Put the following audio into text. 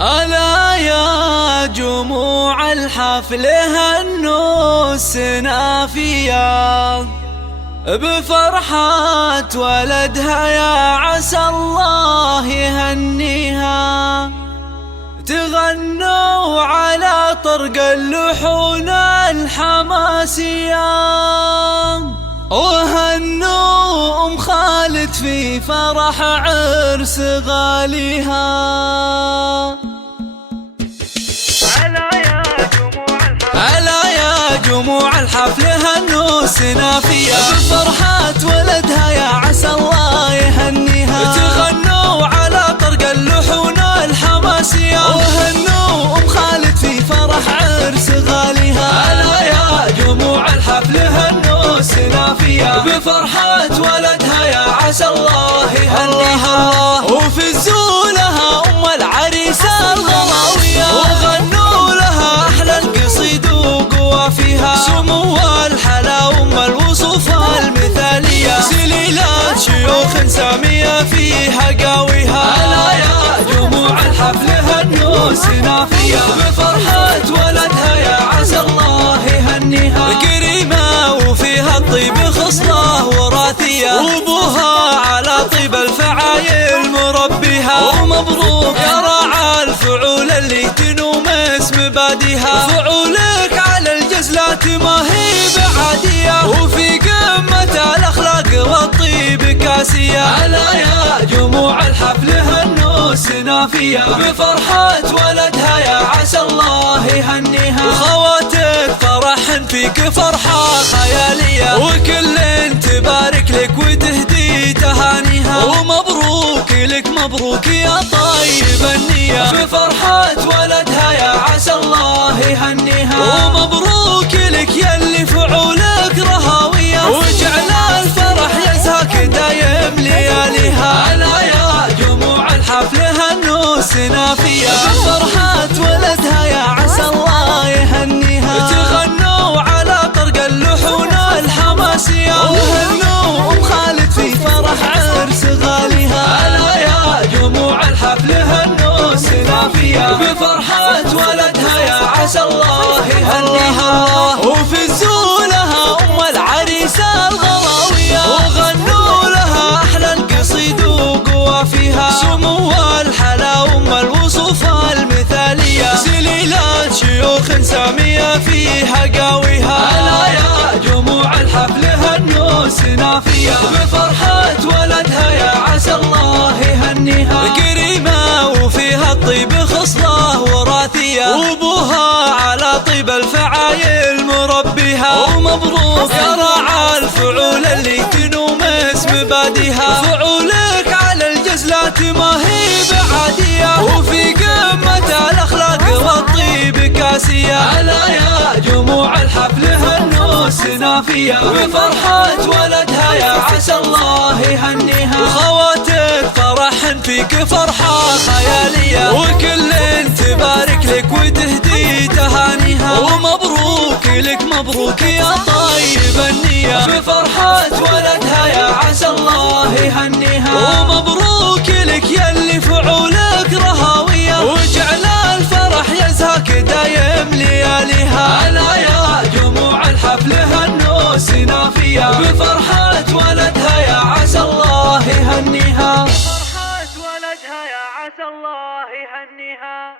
ألا يا جموع الحفل هنوا السنافية بفرحة ولدها، يا عسى الله يهنيها. تغنوا على طرق اللحون الحماسية، وهنوا أم خالد في فرح عرس غاليها. ألا يا جموع الحفل هنوا السنافية بفرحة ولدها، يا عسى الله يهنيها. تغنوا على طرق اللحون الحماسية، وهنوا أم خالد في فرح عرس غاليها. ألا يا جموع الحفل هنوا السنافية بفرحة ولدها، يا عسى الله يهنيها. وفزوا لها أم العريس الغلاوية، وغنوا لها أحلى القصيد وقوافيها. سمو الحلا أم الوصوف المثالية، سليلات شيوخ سامية فيها قاويها. ألا يا جموع الحفل هنوا السنافية بفرحة ولدها، يا عسى الله يهنيها. كريمة وفيها الطيب خصلة وراثية، وابوها على طيب الفعايل مربيها. ومبروك يا راعى الفعول اللي تنوم اسم باديها. فعولك على الجزلات ما هي بعادية، وفي قمة الأخلاق والطيب كاسية. ألا يا جموع الحفل هنوا السنافية بفرحة ولدها، يا عسى الله يهنيها. وخواتك فرح فيك فرحة خيالية، وكل تبارك لك وتهدي تهانيها. ومبروك لك مبروك يا طيب النية بفرحة ولدها، يا عسى الله يهنيها. ومبروك لك يلي فعولك رهاوية، وجعل الفرح يزهك دايم لياليها. ألا يا جموع الحفل هنوا السنافية بفرحة ولدها، يا عسى الله يهنيها. تغنوا على طرق اللحون الحماسية، وهنوا أم خالد في فرح عرس غاليها. ألا يا جموع الحفل هنوا السنافية بفرحة ولدها، يا عسى الله يهنيها. وفزوا لها أم العريس الغلاوية، وغنوا لها أحلى القصيد وقوافيها. سمو الحلا أم الوصوف المثالية، سليلات شيوخ سامية فيها قاويها. ألا يا جموع الحفل هنوا السنافية بفرحة ولدها، يا عسى الله يهنيها. كريمة وفيها الطيب خصلة وراثية، وابوها على طيب الفعايل مربيها. ومبروك يا راعى الفعول اللي تنوم اسم باديها. فعولك على الجزلات ما هي بعادية، وفي قمة الأخلاق والطيب كاسية. ألا يا جموع الحفل هنوا السنافية بفرحة ولدها، يا عسى الله يهنيها. وخواتك فرح فيك فرحة خيالية، وكل تبارك لك وتهدي تهانيها. ومبروك لك مبروك يا طيب النية بفرحة ولدها، يا عسى الله يهنيها. ومبروك لك يلي فعولك رهاوية، وجعل الفرح يزهك دايم لياليها. ألا يا جموع الحفل هنوا السنافية بفرحة ولدها، يا عسى الله يهنيها. فرحة ولدها، يا عسى الله يهنيها.